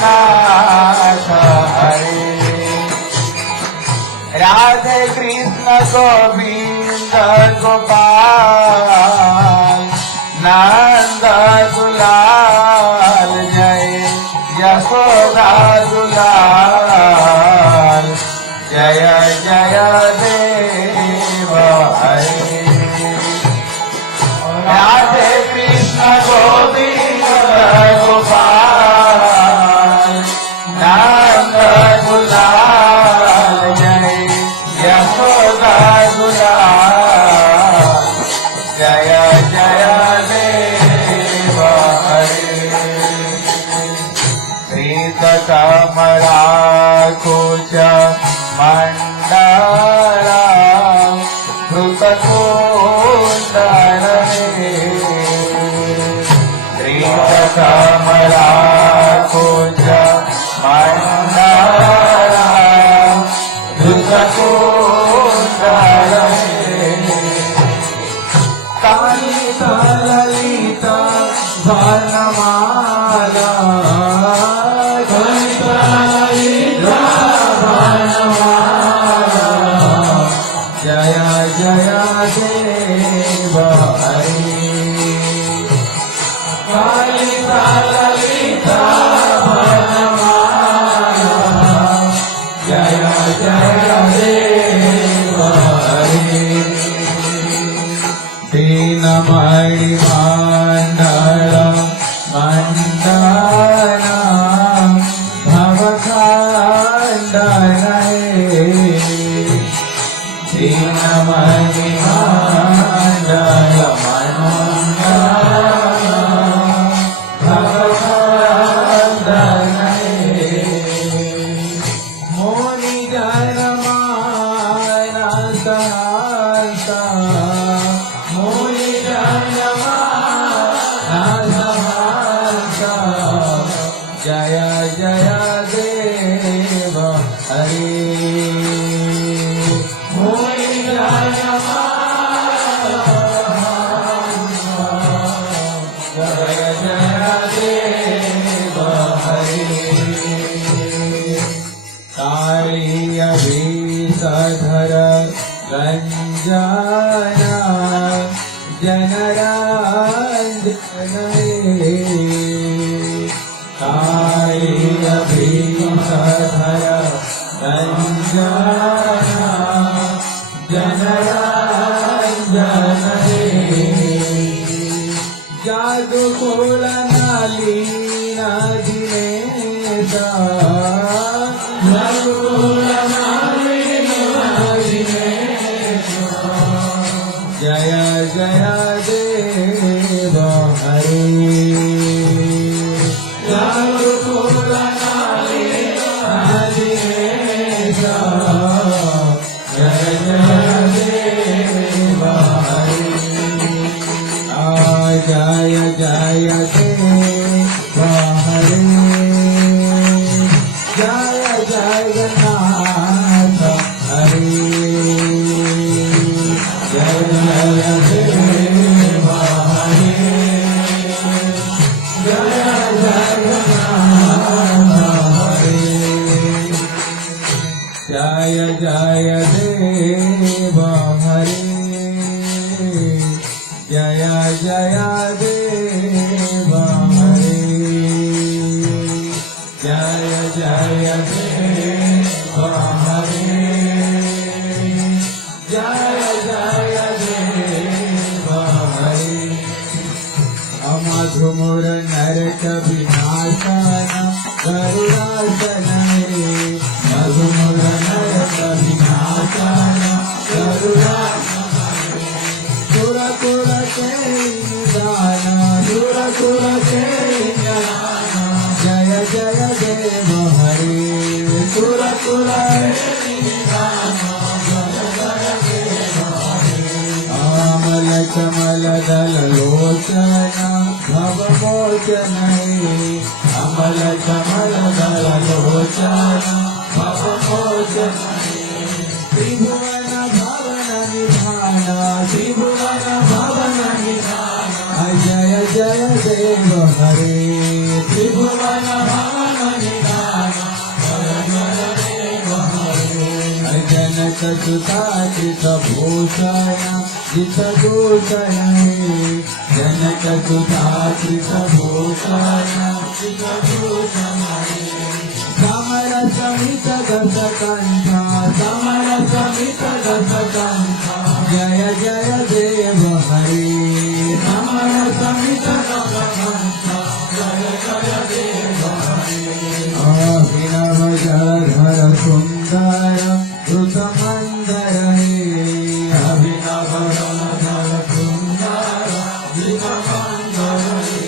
जगन्नाथ हरे राधे कृष्ण गोविंद गोपाल नंद दुलाल जय यशोदा दुलाल जय जय देव हरे राधे कृष्ण गोविंद गोपाल नंद दुलाल जय यशोदा दुलाल जय जय देव हरे श्रीत कमला कुच मंडला धृतकुंडल श्रीत कमला कुच मंडला धृतकुंडल कालिका ललिता वर्णमाला कालिका ललिता वर्णमाला जय जय देव हरे कालिका ललिता वर्णमाला जय जय देव हरे दीनमणि मंडल मंडना भवखंडन दीनमणि मंडल मंडना भवखंडन मोनि जन मानस हंसा मोनि जन मानस हंसा जय जय देव हरे मोनि जन मानस जय जय देव हरे कालिय विषधर रंजना जनरांजन कालिय विषधर रंजना जनरांजन जादू कुल नालीन दिनेशा जादू कुल नालीन दिनेशा जय जय देव हरे जादू कुल नालीन दिनेशा जय जय देव हरे जय जय देव हरे जय जगन्नाथ हरे जय जय देव हरे जय जगन्नाथ हरे जय जय देव हरे जय जय देव हरे जय जय देव हरे जय जय देव हरे अमधुमुर नरक विनाशन करुणासन मधुमुर नरक विनाशन करुणासन सुर कुल के निदान सुर कुल के निदान जय जय देव हरे सुर कुल के निदान जय जय देव हरे अमल कमल दल लोचन भव मोचन अमल कमल दल लोचन भव मोचन त्रिभुवन भवन निधान त्रिभुवन भवन निधान जय जय देव हरे त्रिभुवन जनकसुधाकृतभूषण जितभूषण जनकसुधाकृतभूषण जितभूषण समरसमित दशकंठ समरसमित दशकंठ जय जय देव हरे समरसमित दशकंठ जय जय देव हरे अभिनव जलधर सुंदर ऋतमंदर हे अभिनव जलधर सुंदर ऋतमंदर हे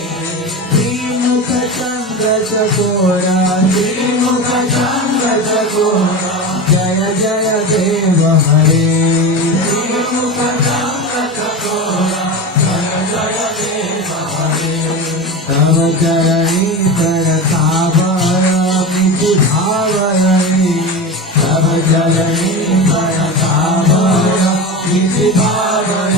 श्रीमुख चंद्र चकोरा श्रीमुख चंद्र चकोरा जय जय देव हरे श्रीमुख चंद्र चकोरा जय जय देव हरे तव चरणी सरसावर मिथि भावर तव चरणी सरसावर मिथि भावर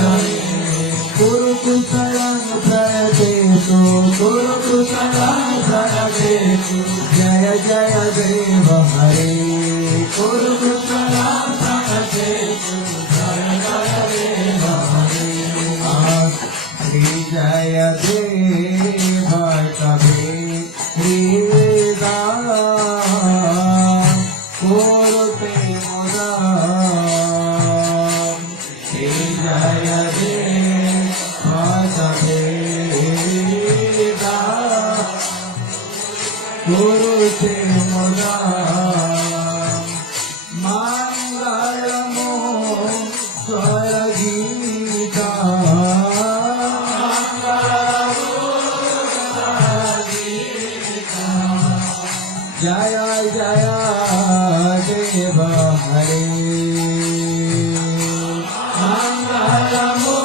कुरुकुशलं प्रणतेषु कुरुकुशलं प्रणतेषु जय जय देव हरे कुरुकुशलं प्रणतेषु जय जय देव हरे श्री जय देव कबीर श्रीदा कोरते मुदा श्री जय देव कबीरा कोरते मुदा मंगलमो स्वरगीता जय जय देव हरे मंगलमो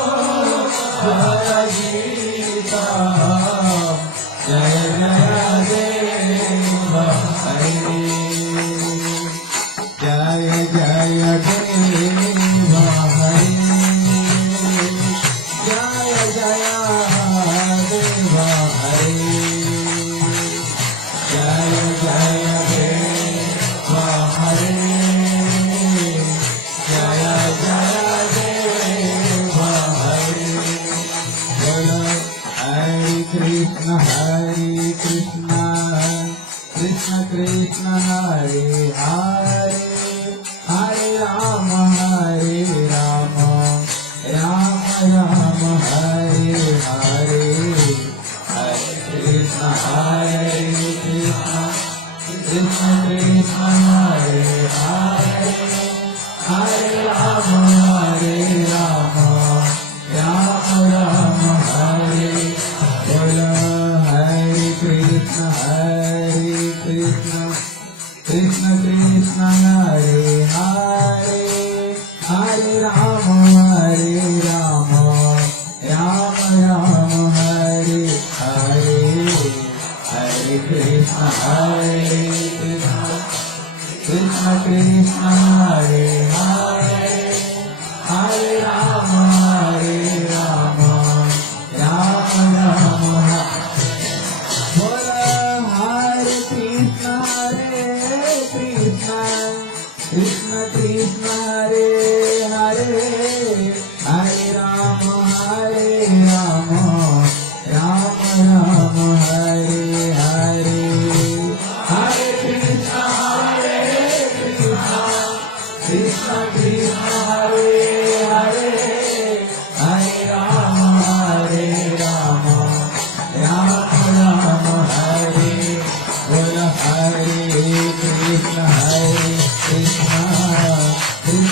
स्वरगीता जय जय देव हरे जय जय देव हरे जय जय देव हरे जय जय देव हरे जय जय देव हरे बोलो हरे कृष्ण कृष्ण कृष्ण हरे हरे हरे राम राम राम हरे हरे हरे कृष्ण कृष्ण कृष्ण हरे हरे हरे राम राम राम हरे बोलो हरे कृष्ण कृष्ण कृष्ण हरे हरे हरे राम राम राम हरे हरे हरे कृष्ण कृष्ण कृष्ण हरे हरे हरे राम राम राम बोलो हरे कृष्ण कृष्ण कृष्ण हरे हरे हरे राम राम राम हरे हरे हरे कृष्ण कृष्ण कृष्ण हरे हरे हरे राम राम राम हरे बोलो हरे Krishna Krishna Krishna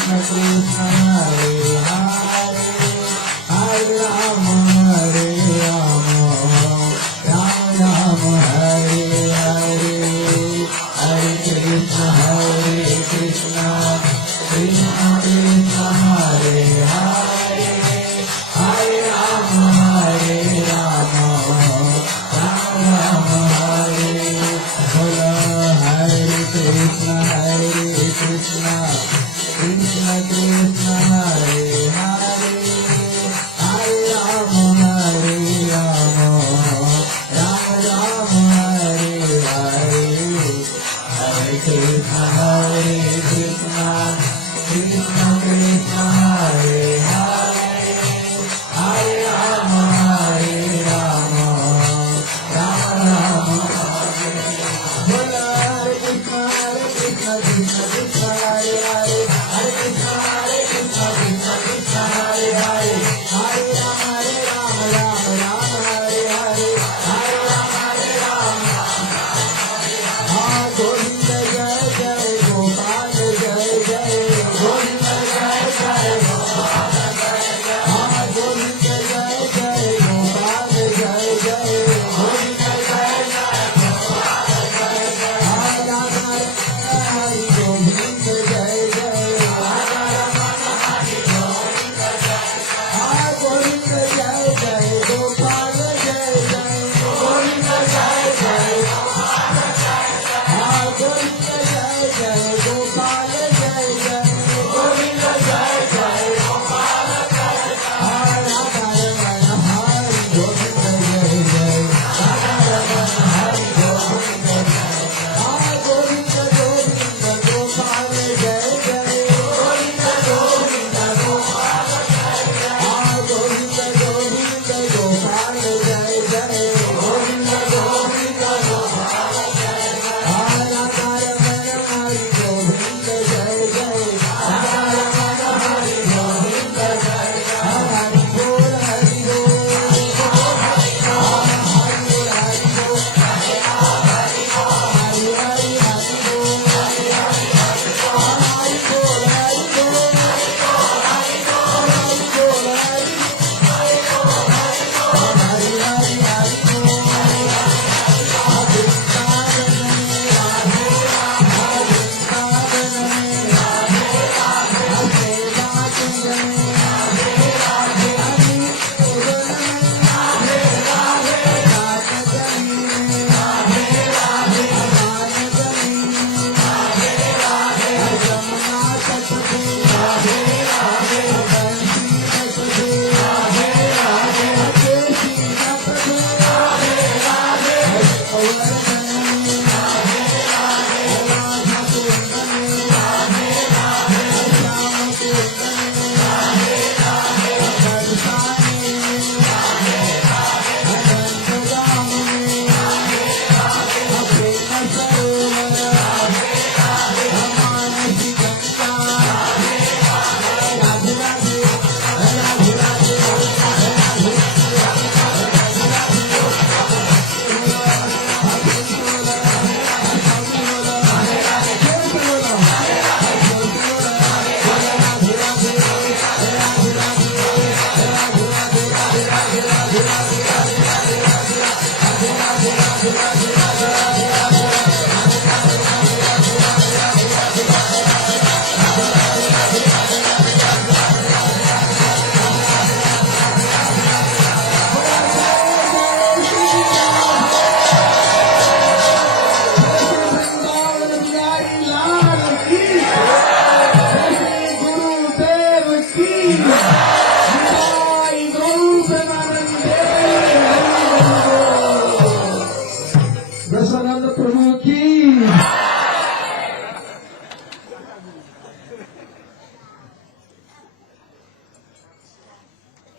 Guru ki.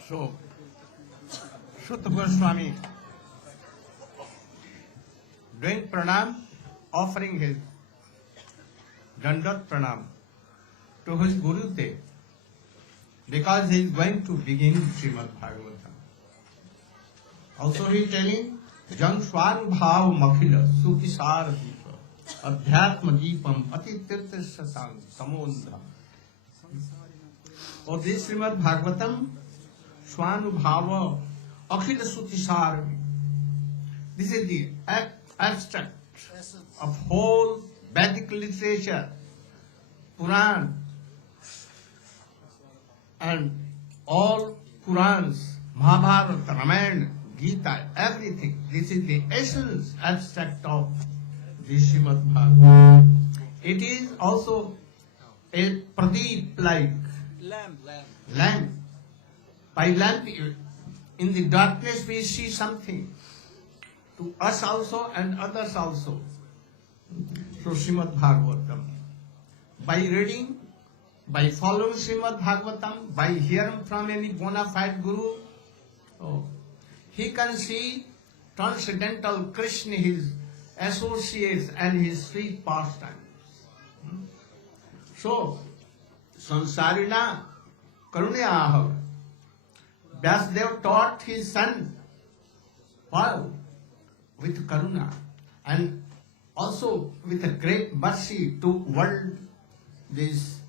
So, Srila Goswami doing pranam, offering his dandat pranam to his Gurudev, because he is going to begin Srimad Bhagavatam. Also he is telling, Jang Swan Bhav Makhila Sukisar Deepa Adhyatma Deepam Ati Tirtha Satang Samondha. Or this Srimad Bhagavatam Swanubhava Akhila Sutisar. This is the abstract of whole Vedic literature, Puran, and all Purans, Mahabharata, Ramayana, Gita, everything. This is the essence, abstract of the Srimad Bhagavatam. It is also a pradeep like lamp. By lamp, in the darkness we see something. To us also and others also. So Srimad Bhagavatam. By reading, by following Srimad Bhagavatam, by hearing from any bona fide Guru, he can see transcendental Krishna, his associates and his sweet pastimes. So, Sansarina Karunyaha, Vyasdev taught his son, wow, with Karuna, and also with a great mercy to world, these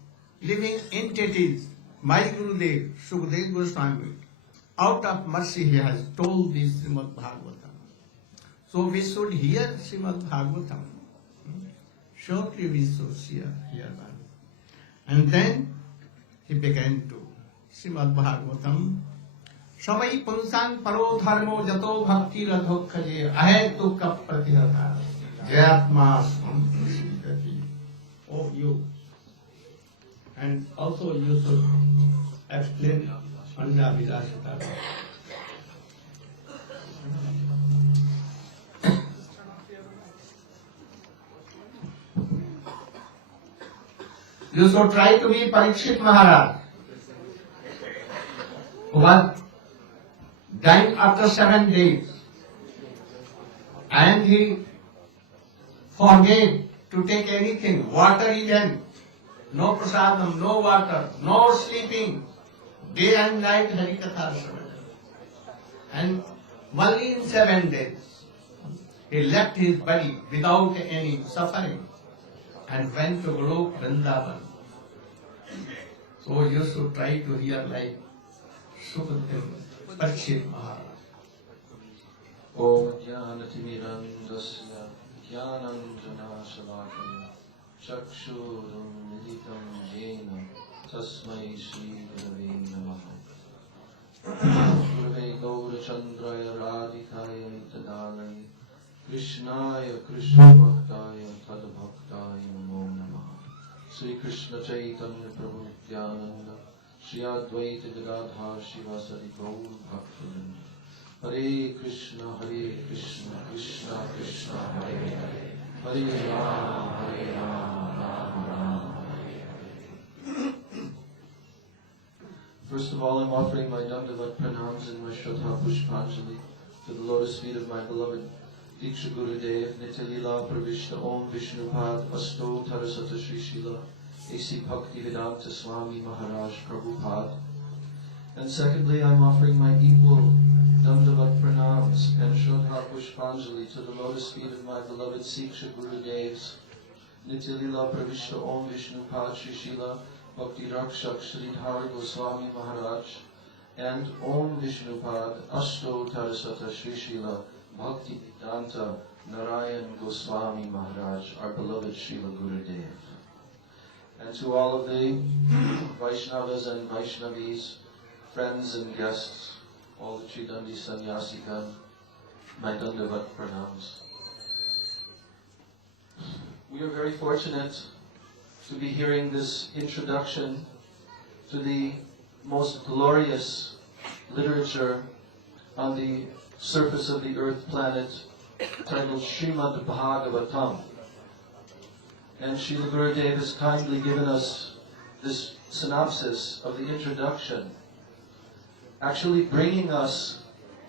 living entities. My Gurudev, Srila Goswami, out of mercy he has told this Srimad Bhagavatam. So we should hear Srimad Bhagavatam. Shortly we should hear that. And then he began to Srimad Bhagavatam. Sabai punsan paro dharmo jato bhakti radhokhaje ahe tukka pratihata jayatma samprishidati. Oh, you. And also you should explain Anda Vidasata. You should try to be Parikshit Maharaj, who was dying after 7 days, and he forgave to take anything, water even, no prasadam, no water, no sleeping, day and night Harikatha Shravan. And only in 7 days, he left his body without any suffering and went to Golok Vrindavan. So you should try to hear like Sukadeva, Parikshit Maharaj. Om Jnanatimidandasya Jnananjana Shalakaya Chakshurum Militam Jena Tasmai Shri Gurave Namaha. Gurave Gaurachandraya Radhikaya Tadalaya Krishnaya Krishna Bhaktaya Tadbhaktaya Namo Namaha. Sri Krishna Chaitanya Prabhu Nityananda Shri Advaita Gadadhar Shivasari Gaur Bhaktivinoda. Hare Krishna, Krishna Krishna, Hare Hare, Hare Rama, Rama Rama, Hare Hare. First of all, I'm offering my Dandavat pranams and my Shraddha Pushpanjali to the lotus feet of my beloved Diksha Gurudev, Nityalila Pravishta Om Vishnupad Asto Tarasata Shri Srila A.C. Bhakti Vedanta Swami Maharaj Prabhupada. And secondly, I'm offering my equal Dandavat pranams and Shraddha Pushpanjali to the lotus feet of my beloved Siksha Gurudevs, Nityalila Pravishta Om Vishnupad Shri Srila Bhakti Rakshak Sridhar Goswami Maharaj, and Om Vishnupad Asto Tarasata Shri Srila Bhakti Vedanta Narayana Goswami Maharaj, our beloved Srila Gurudev. And to all of the Vaishnavas and Vaishnavis, friends and guests, all the Tridandi Sannyasigan, my Dandavat pranams. We are very fortunate to be hearing this introduction to the most glorious literature on the surface of the earth planet titled Srimad Bhagavatam. And Srila Gurudeva has kindly given us this synopsis of the introduction, actually bringing us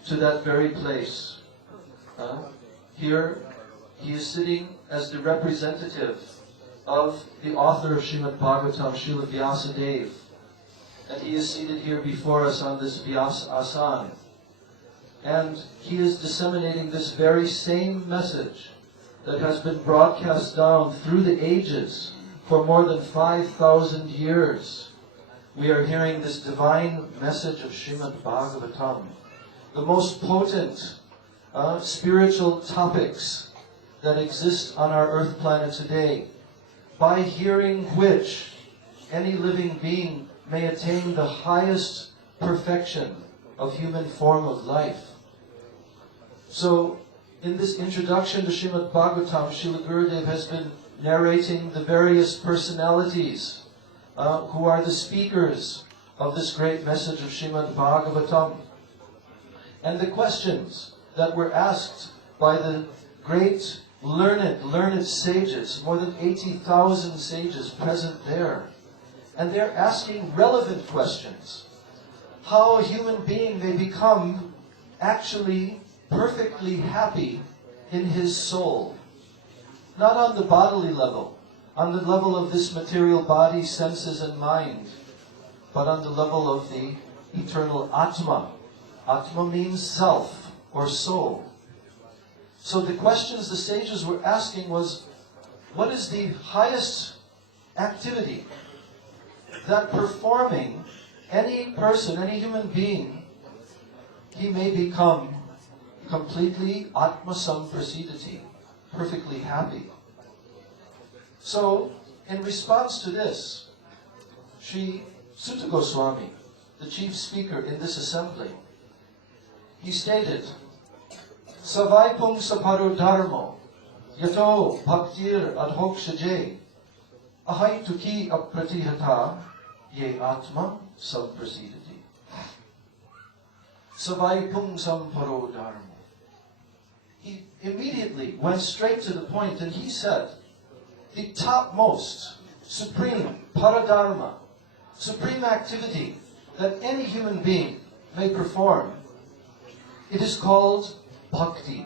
to that very place. Here, he is sitting as the representative of the author of Srimad Bhagavatam, Srila Vyasadeva. And he is seated here before us on this Vyasa Asan. And he is disseminating this very same message that has been broadcast down through the ages for more than 5,000 years. We are hearing this divine message of Srimad Bhagavatam, the most potent spiritual topics that exist on our earth planet today, by hearing which any living being may attain the highest perfection of human form of life. So, in this introduction to Srimad Bhagavatam, Srila Gurudeva has been narrating the various personalities who are the speakers of this great message of Srimad Bhagavatam. And the questions that were asked by the great learned sages, more than 80,000 sages present there. And they're asking relevant questions. How a human being may become actually perfectly happy in his soul. Not on the bodily level, on the level of this material body, senses and mind, but on the level of the eternal Atma. Atma means self or soul. So the questions the sages were asking was, what is the highest activity that performing any person, any human being, he may become completely Atma Samprasidati, perfectly happy. So, in response to this, Sri Sutta Goswami, the chief speaker in this assembly, he stated, Savaipung saparo dharmo, yato bhaktir adhokshaje, ahai tuki apratihata, ye atma samprasidati. Savaipung samparo dharmo. He immediately went straight to the point and he said, the topmost, supreme paradharma, supreme activity that any human being may perform, it is called Bhakti,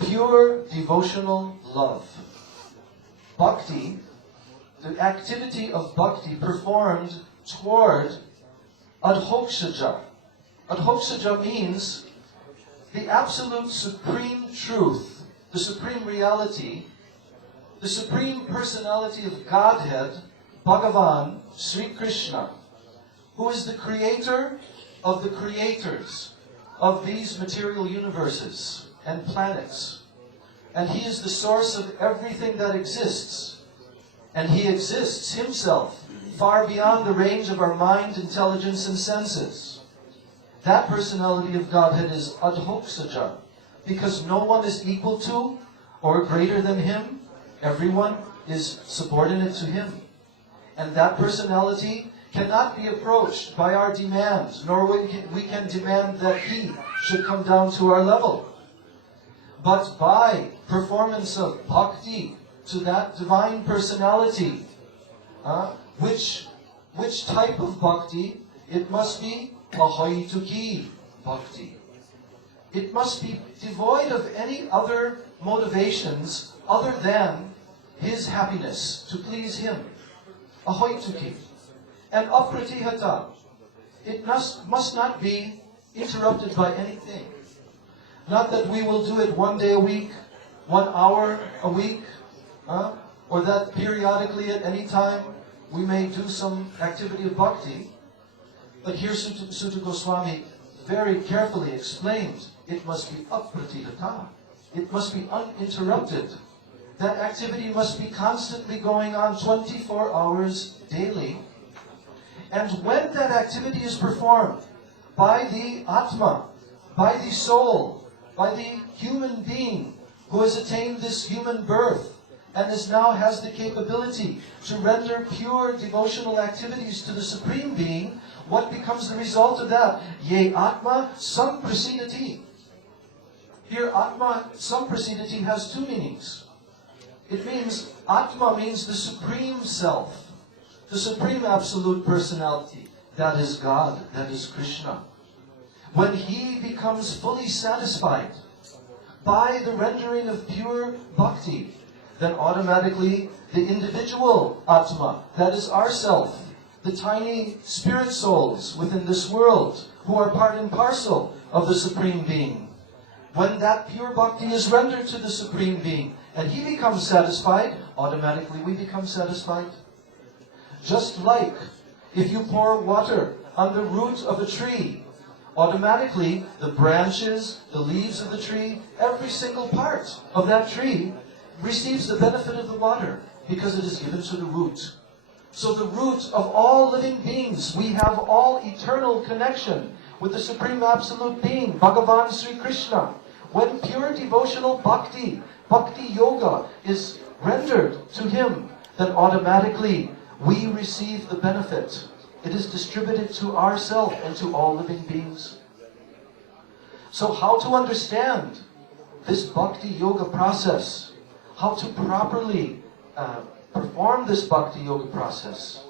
pure devotional love. Bhakti, the activity of Bhakti performed toward adhokshaja. Adhokshaja means the absolute supreme truth, the supreme reality, the supreme personality of Godhead, Bhagavan, Sri Krishna, who is the creator of the creators of these material universes and planets. And he is the source of everything that exists. And he exists himself far beyond the range of our mind, intelligence, and senses. That personality of Godhead is adhoksaja, because no one is equal to or greater than him. Everyone is subordinate to him. And that personality cannot be approached by our demands, nor we can demand that he should come down to our level. But by performance of bhakti to that divine personality, which type of bhakti? It must be ahaituki bhakti. It must be devoid of any other motivations other than his happiness, to please him. Ahaituki. And apratihata. It must not be interrupted by anything. Not that we will do it 1 day a week, 1 hour a week, or that periodically at any time we may do some activity of bhakti. But here Sutta Goswami very carefully explained, it must be apratihata. It must be uninterrupted. That activity must be constantly going on 24 hours daily. And when that activity is performed by the Atma, by the soul, by the human being who has attained this human birth and now has the capability to render pure devotional activities to the Supreme Being, what becomes the result of that? Ye Atma samprasidati. Here, Atma, some Prasidhati has two meanings. It means, Atma means the Supreme Self, the Supreme Absolute Personality. That is God, that is Krishna. When he becomes fully satisfied by the rendering of pure bhakti, then automatically the individual Atma, that is ourself, the tiny spirit souls within this world, who are part and parcel of the Supreme Being. When that pure bhakti is rendered to the Supreme Being, and he becomes satisfied, automatically we become satisfied. Just like if you pour water on the root of a tree, automatically the branches, the leaves of the tree, every single part of that tree receives the benefit of the water because it is given to the root. So the root of all living beings, we have all eternal connection with the Supreme Absolute Being, Bhagavan Sri Krishna. When pure devotional bhakti, bhakti yoga is rendered to him, then automatically we receive the benefit. It is distributed to ourselves and to all living beings. So how to understand this bhakti yoga process? How to properly perform this bhakti yoga process?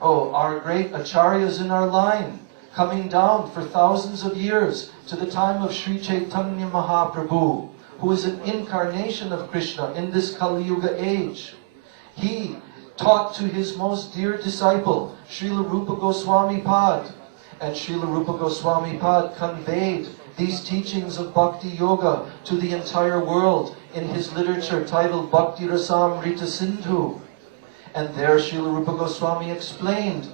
Oh, our great acharyas in our line, coming down for thousands of years to the time of Sri Chaitanya Mahaprabhu, who is an incarnation of Krishna in this Kali Yuga age. He taught to his most dear disciple, Srila Rupa Goswami Pad. And Srila Rupa Goswami Pad conveyed these teachings of Bhakti Yoga to the entire world in his literature titled Bhakti Rasamrita Sindhu. And there Srila Rupa Goswami explained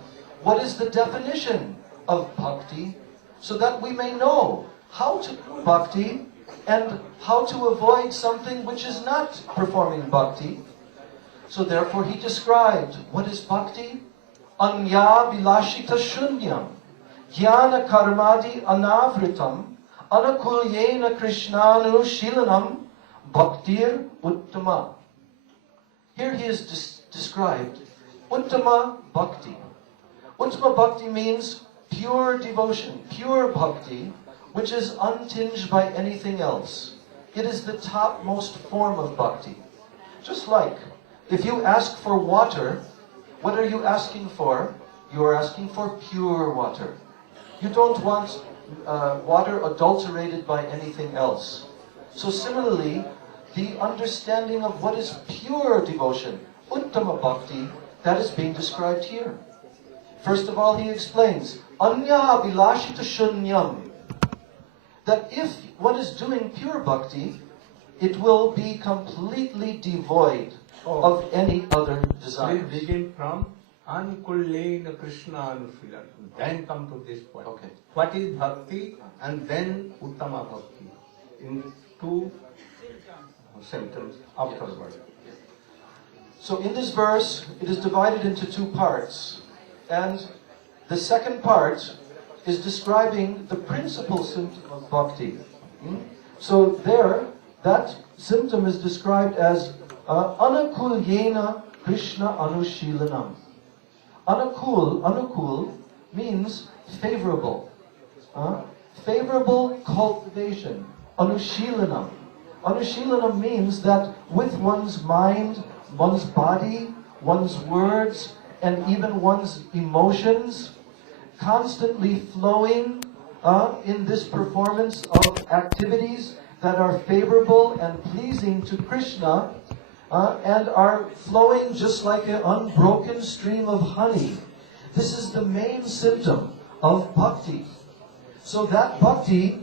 what is the definition of Bhakti, so that we may know how to do Bhakti and how to avoid something which is not performing Bhakti. So therefore he described what is Bhakti? Anya vilashita shunyam, jnana karmadi anavritam, anakulyena krishnanu shilanam, bhaktir uttama. Here he is described uttama bhakti. Uttama bhakti means pure devotion, pure bhakti, which is untinged by anything else. It is the topmost form of bhakti. Just like if you ask for water, what are you asking for? You are asking for pure water. You don't want water adulterated by anything else. So similarly, the understanding of what is pure devotion, uttama bhakti, that is being described here. First of all, he explains, anya vilashita shunyam, that if one is doing pure bhakti, it will be completely devoid of any other desires. Please begin from Ankullena Krishna Anushila. Then come to this point. Okay. What is bhakti and then uttama bhakti? In two sentences afterward. So in this verse, it is divided into two parts. And the second part is describing the principal symptom of bhakti. So there, that symptom is described as anakulyena Krishna anushilanam. Anukul means favorable. Favorable cultivation. Anushilanam. Anushilanam means that with one's mind, one's body, one's words, and even one's emotions, constantly flowing in this performance of activities that are favorable and pleasing to Krishna, and are flowing just like an unbroken stream of honey. This is the main symptom of bhakti. So that bhakti,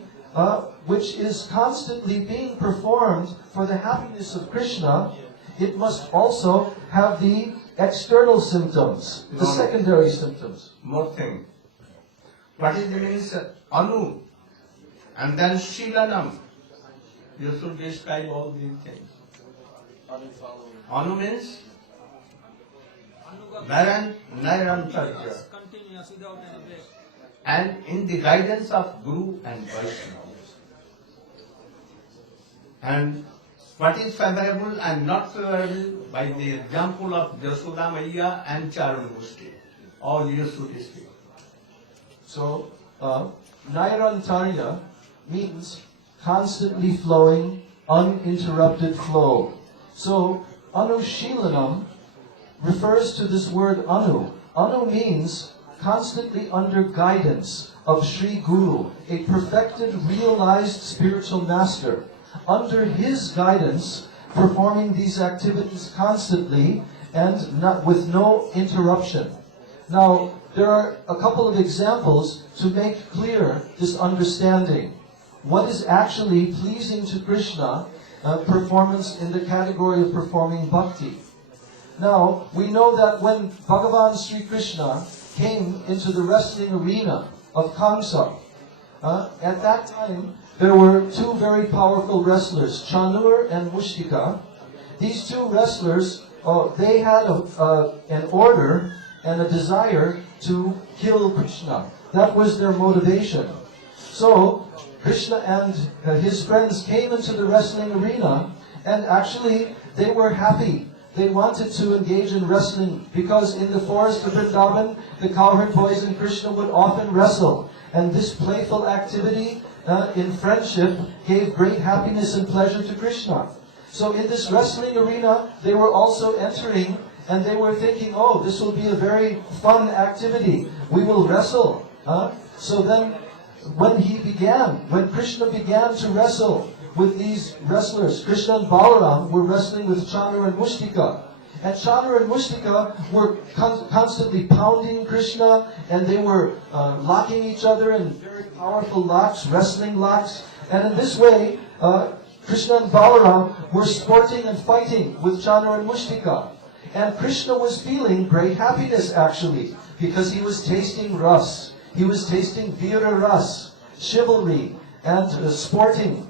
which is constantly being performed for the happiness of Krishna, it must also have the external symptoms, the secondary symptoms. More thing. What is the means anu and then shilanam? You should describe all these things. Anu means Narayana Continuous without any break. and in the guidance of Guru and Vaishnava. And what is favorable and not favorable by the example of Jasoda Maiya and Charunusti. All you should speak. So, Nairantarya means constantly flowing, uninterrupted flow. So, Anushilanam refers to this word Anu. Anu means constantly under guidance of Sri Guru, a perfected, realized spiritual master. Under his guidance, performing these activities constantly and not with no interruption. Now, there are a couple of examples to make clear this understanding. What is actually pleasing to Krishna, performance in the category of performing bhakti. Now, we know that when Bhagavan Sri Krishna came into the wrestling arena of Kamsa, at that time, there were two very powerful wrestlers, Chanur and Mushtika. These two wrestlers, they had an order and a desire to kill Krishna. That was their motivation. So, Krishna and his friends came into the wrestling arena, and actually, they were happy. They wanted to engage in wrestling because in the forest of Vrindavan, the cowherd boys and Krishna would often wrestle. And this playful activity in friendship gave great happiness and pleasure to Krishna. So in this wrestling arena, they were also entering, and they were thinking, oh, this will be a very fun activity. We will wrestle. So then, when Krishna began to wrestle with these wrestlers, Krishna and Balaram were wrestling with Chanur and Mushtika. And Chanur and Mushtika were constantly pounding Krishna, and they were locking each other in very powerful locks, wrestling locks. And in this way, Krishna and Balaram were sporting and fighting with Chanur and Mushtika. And Krishna was feeling great happiness actually, because he was tasting ras. He was tasting Veera ras, chivalry, and sporting.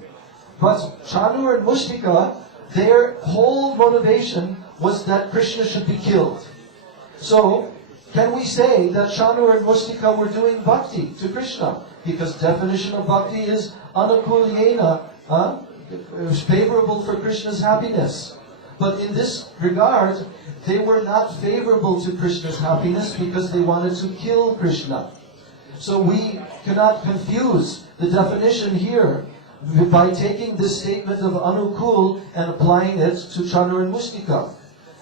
But Chanur and Mushtika, their whole motivation was that Krishna should be killed. So, can we say that Chanur and Mushtika were doing bhakti to Krishna? Because definition of bhakti is anukulyena, favorable for Krishna's happiness. But in this regard, they were not favorable to Krishna's happiness because they wanted to kill Krishna. So we cannot confuse the definition here by taking this statement of Anukul and applying it to Chanur and Mushtika.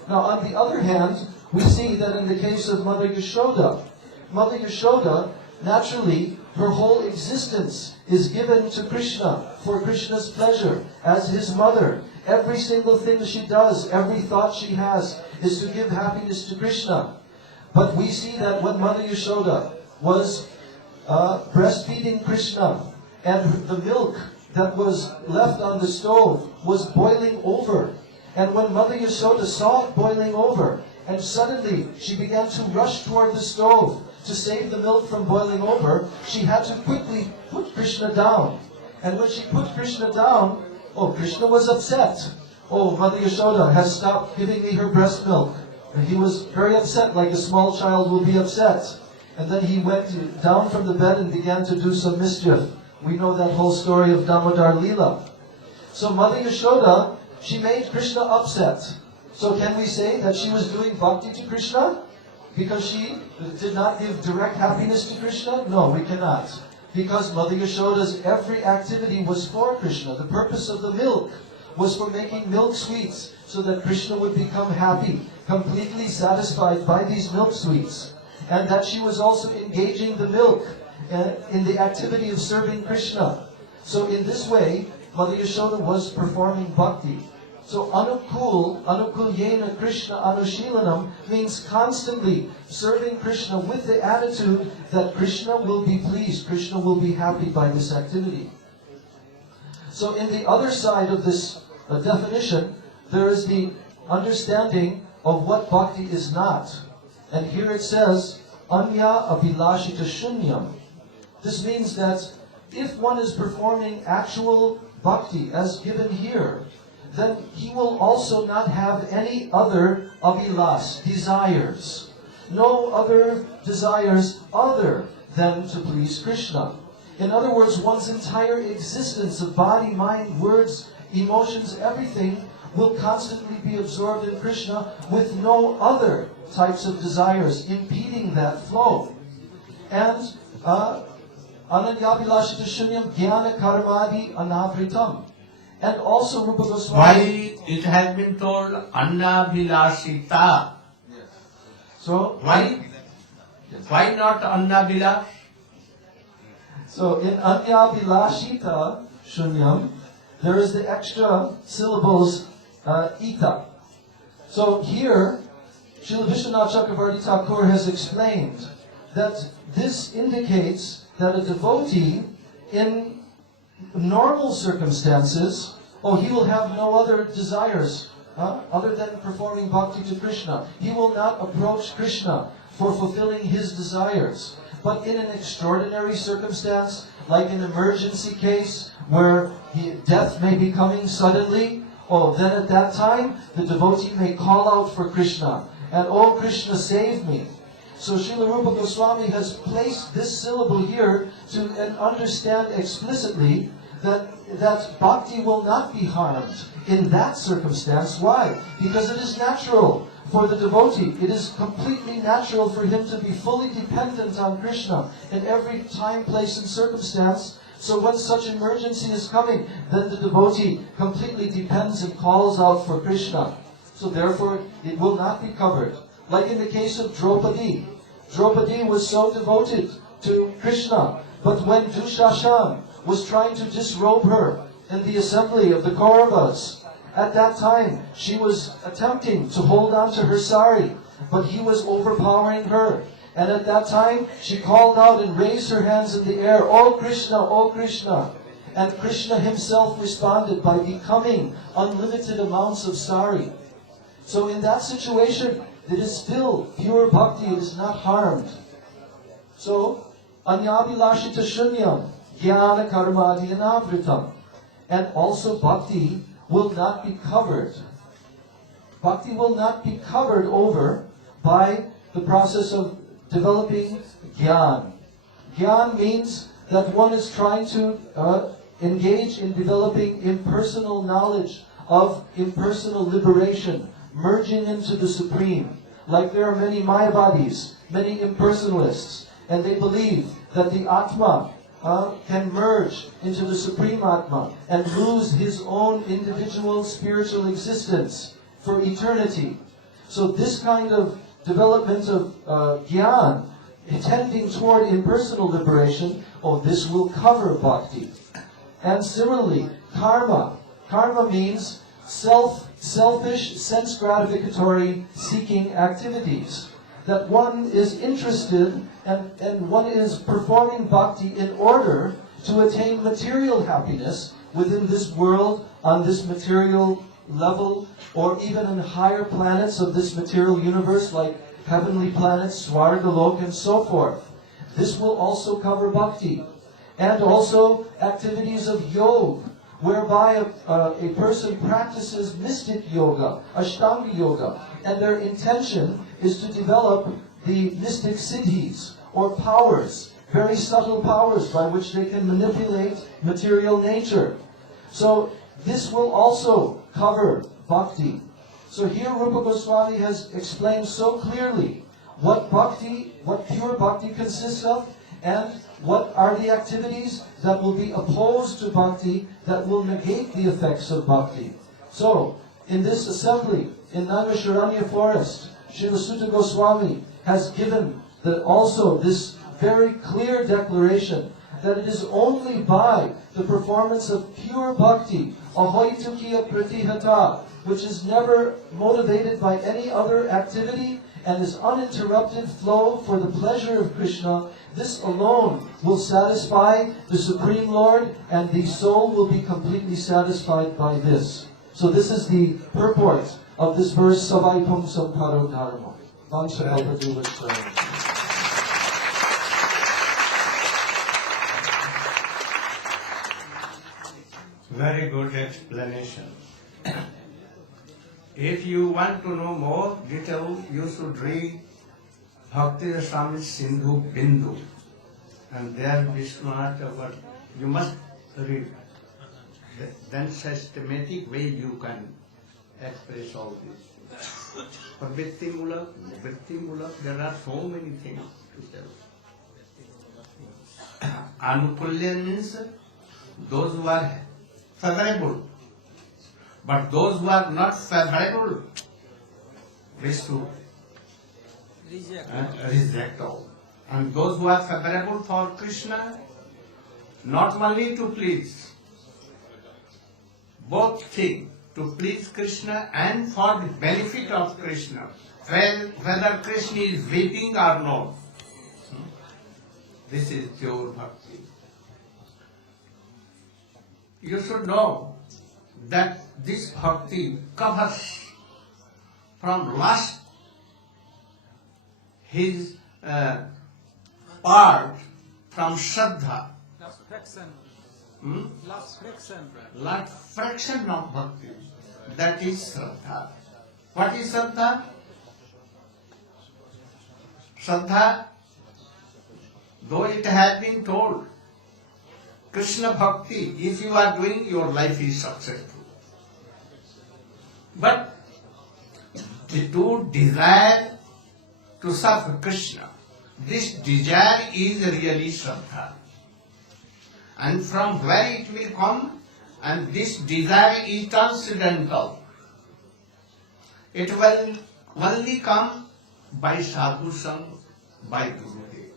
Now, on the other hand, we see that in the case of Mother Yashoda, naturally, her whole existence is given to Krishna for Krishna's pleasure as his mother. Every single thing she does, every thought she has, is to give happiness to Krishna. But we see that when Mother Yashoda was breastfeeding Krishna, and the milk that was left on the stove was boiling over. And when Mother Yashoda saw it boiling over, and suddenly she began to rush toward the stove to save the milk from boiling over, she had to quickly put Krishna down. And when she put Krishna down, Krishna was upset. Oh, Mother Yashoda has stopped giving me her breast milk. And he was very upset, like a small child will be upset. And then he went down from the bed and began to do some mischief. We know that whole story of Damodar Leela. So Mother Yashoda, she made Krishna upset. So can we say that she was doing bhakti to Krishna? Because she did not give direct happiness to Krishna? No, we cannot. Because Mother Yashoda's every activity was for Krishna. The purpose of the milk was for making milk sweets so that Krishna would become happy, completely satisfied by these milk sweets. And that she was also engaging the milk in the activity of serving Krishna. So in this way, Mother Yashoda was performing bhakti. So anukulyena Krishna anushilanam means constantly serving Krishna with the attitude that Krishna will be pleased, Krishna will be happy by this activity. So in the other side of this definition, there is the understanding of what bhakti is not. And here it says, anya abhilashita shunyam. This means that if one is performing actual bhakti as given here, then he will also not have any other abhilas, desires. No other desires other than to please Krishna. In other words, one's entire existence of body, mind, words, emotions, everything will constantly be absorbed in Krishna with no other types of desires impeding that flow. And Ananyabhilashita shunyam jnana karmadi anavritam. And also Rupa Goswami. Why it has been told Annabhilasita? So Why? Why not Annabhilash? So in Anyabhilashita shunyam, there is the extra syllables ita. So here, Srila Vishwanath Chakravarti Thakur has explained that this indicates that a devotee in normal circumstances, he will have no other desires other than performing bhakti to Krishna. He will not approach Krishna for fulfilling his desires. But in an extraordinary circumstance, like an emergency case where death may be coming suddenly, then at that time, the devotee may call out for Krishna. And, oh Krishna, save me. So Srila Rupa Goswami has placed this syllable here to understand explicitly that bhakti will not be harmed in that circumstance. Why? Because it is natural for the devotee. It is completely natural for him to be fully dependent on Krishna in every time, place, and circumstance. So when such emergency is coming, then the devotee completely depends and calls out for Krishna. So therefore, it will not be covered. Like in the case of Draupadi. Draupadi was so devoted to Krishna, but when Dushashan was trying to disrobe her in the assembly of the Kauravas, at that time she was attempting to hold on to her sari, but he was overpowering her. And at that time she called out and raised her hands in the air, "Oh Krishna, oh Krishna." And Krishna himself responded by becoming unlimited amounts of sari. So in that situation, it is still pure bhakti, it is not harmed. So, Anyabhilashita shunyam, jnana karmadi anavritam. And also bhakti will not be covered. Bhakti will not be covered over by the process of developing jnana. Jnana means that one is trying to engage in developing impersonal knowledge of impersonal liberation, merging into the Supreme. Like there are many Mayavadis, many impersonalists, and they believe that the Atma can merge into the Supreme Atma and lose his own individual spiritual existence for eternity. So this kind of development of jnana, tending toward impersonal liberation, this will cover bhakti. And similarly, karma. Karma means selfish, sense-gratificatory seeking activities. That one is interested and one is performing bhakti in order to attain material happiness within this world, on this material level, or even in higher planets of this material universe, like heavenly planets, Swargalok, and so forth. This will also cover bhakti. And also activities of yoga, whereby a person practices mystic yoga, Ashtanga yoga, and their intention is to develop the mystic siddhis, or powers, very subtle powers by which they can manipulate material nature. So this will also cover bhakti. So here Rupa Goswami has explained so clearly what pure bhakti consists of, and what are the activities that will be opposed to bhakti, that will negate the effects of bhakti. So, in this assembly, in Naimisharanya forest, Srila Sutta Goswami has given also this very clear declaration that it is only by the performance of pure bhakti, ahoitukiya pratihata, which is never motivated by any other activity and is uninterrupted flow for the pleasure of Krishna, this alone will satisfy the Supreme Lord, and the soul will be completely satisfied by this. So this is the purport of this verse, Savai Pumsam Karo Dharma. Very good explanation. If you want to know more detail, you should read Bhakti Rasami's Sindhu Bindu. And there Vishwanath, you must read. Then systematic way you can express all this. For Vrittimulak, there are so many things to tell. Anukulya means those who are favorable. But those who are not favorable, Vishnu reject all. And those who are favorable for Krishna, not only to please, both things, to please Krishna and for the benefit of Krishna, whether Krishna is weeping or not. This is pure bhakti. You should know that this bhakti covers from last his part from Shraddha. Last fraction of bhakti. That is Shraddha. What is Shraddha? Shraddha, though it has been told, Krishna Bhakti, if you are doing, your life is successful. But to desire to serve Krishna, this desire is really Shraddha. And from where it will come, and this desire is transcendental. It will only come by sadhu sang, by Gurudev.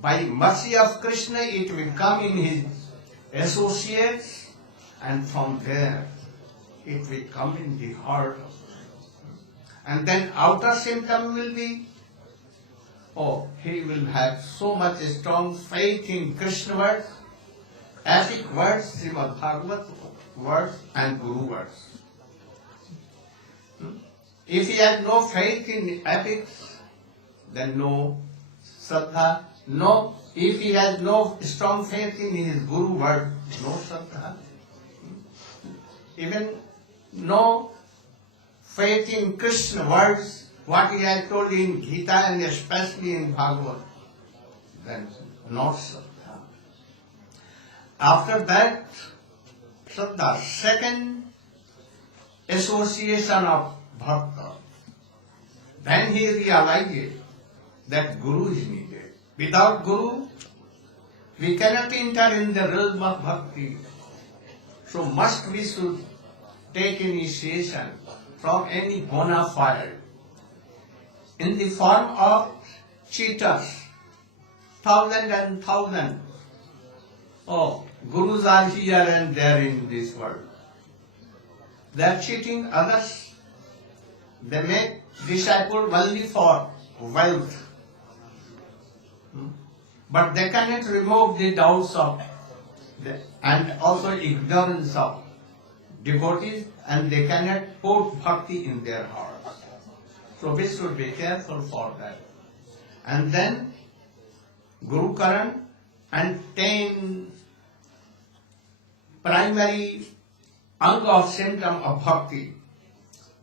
By mercy of Krishna, it will come in his associates, and from there it will come in the heart. And then outer symptom will be, oh, he will have so much strong faith in Krishna words, epic words, Srimad Bhagavat words, and Guru words. If he has no faith in epics, then no Shraddha. No, if he has no strong faith in his Guru word, no Shraddha. Even no faith in Krishna words, what he has told in Gita and especially in Bhagavad, then not Shraddha. After that, Shraddha, second association of Bhakta. Then he realized that Guru is needed. Without Guru, we cannot enter in the realm of Bhakti. So must we should take initiation from any bona fide in the form of cheaters, thousand and thousand. Oh, Gurus are here and there in this world. They are cheating others. They make disciples only for wealth. But they cannot remove the doubts of and also ignorance of devotees, and they cannot put bhakti in their hearts. So we should be careful for that. And then Guru Karan and 10 primary anga of symptom of bhakti.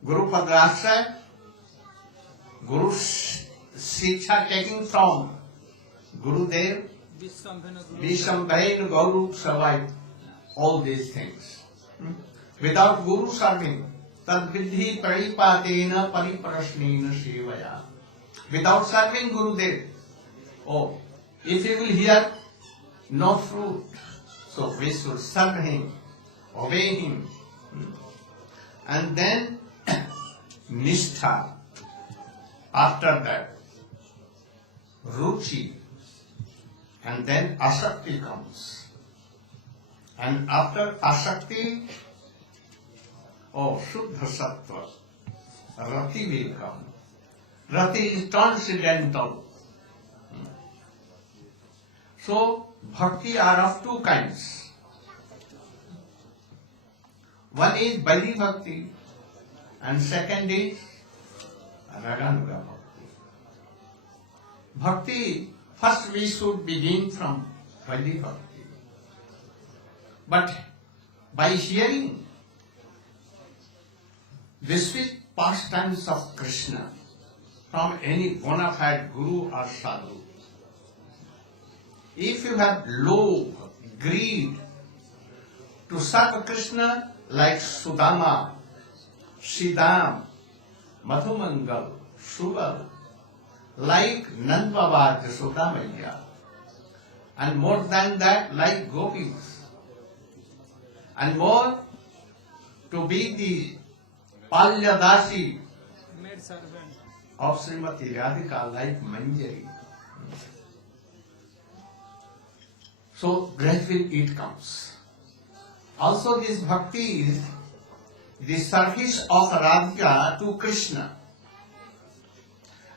Guru Padrasya, Guru Shiksha taking from Gurudev, Vishambhain Guru Savai, all these things. Without Guru serving, tad vidhi paripatena pariprasnena sevaya. Without serving Gurudev, oh, if he will hear no fruit, so we should serve him, obey him. And then Nishtha. After that, Ruchi. And then Asakti comes. And after Asakti, oh, Shuddha Sattva, Rati will come. Rati is transcendental. So, bhakti are of two kinds. One is Vaidhi Bhakti, and second is Raganuga Bhakti. Bhakti, first we should begin from Vaidhi Bhakti. But by hearing the sweet pastimes of Krishna from any bona fide Guru or Sadhu, if you have low greed to serve Krishna like Sudama, Siddham, Madhumangal, Subal, like Nandbaba, Jasodamaya, and more than that, like gopis, and more to be the Palyadasi Maid servant. of Srimati Radhika, like Manjari. So gradually it comes. Also this bhakti is the service of Radhika to Krishna.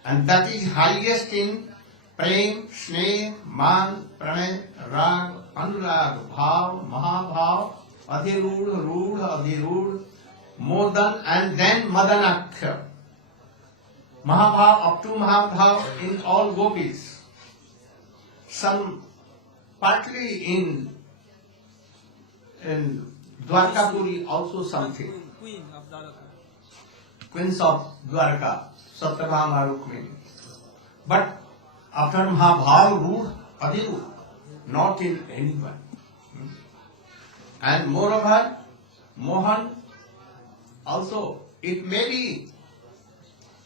And that is highest in prem, sneh, man, pranay, rag, anurag, bhav, mahabhav, adhirudh, rudh, adhirudh, modan, and then madanakhya. Mahabhav, up to Mahabhav in all gopis. Some partly in Dwarkapuri also something. Queen of Dwaraka. Queens of Dwarka, Satyabhama, Rukmini. But after Mahabhav, Rudh, Adhirudh, not in anyone. And moreover, Mohan also, it may be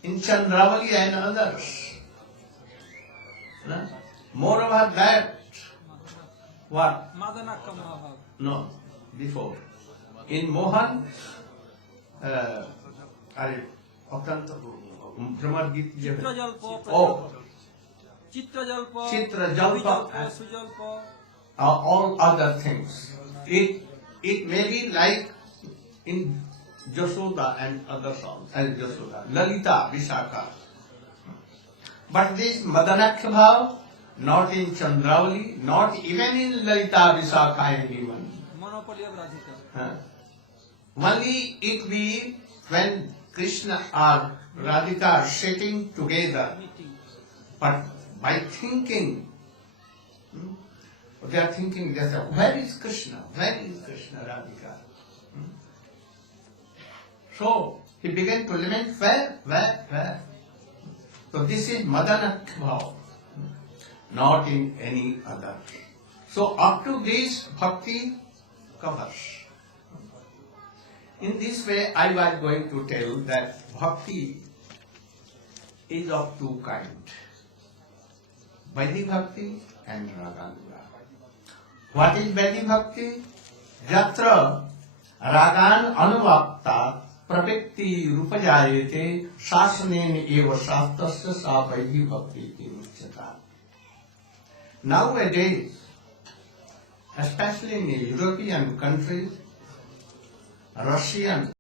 in Chandravali and others. Moreover that, what? Madanaka Mahabhav. No, before. In Mohan, Chitrajalpa. Oh, Chitrajalpa. Chitrajalpa. Sujalpa. All other things. It may be like in Jasoda and others also, and Jasoda, Lalita, Vishaka. But this Madanakhya Bhav, not in Chandravali, not even in Lalita, Vishaka, anyone. Monopoly of Radhika. Only it be when Krishna or Radhika are sitting together, Meeting. but by thinking, they are thinking, they say, where is Krishna? Where is Krishna, Radhika? So he began to lament, where? So this is Madanakhya Bhav, not in any other. So up to this bhakti covers. In this way I was going to tell that bhakti is of two kinds. Vaidhi bhakti and raganuga. What is Vaidhi bhakti? Yatra ragan anuvakta pravekti rupajayate sasanen eva shastasya sa Vaidhi bhakti iti uchyata. Nowadays, especially in European countries, Russian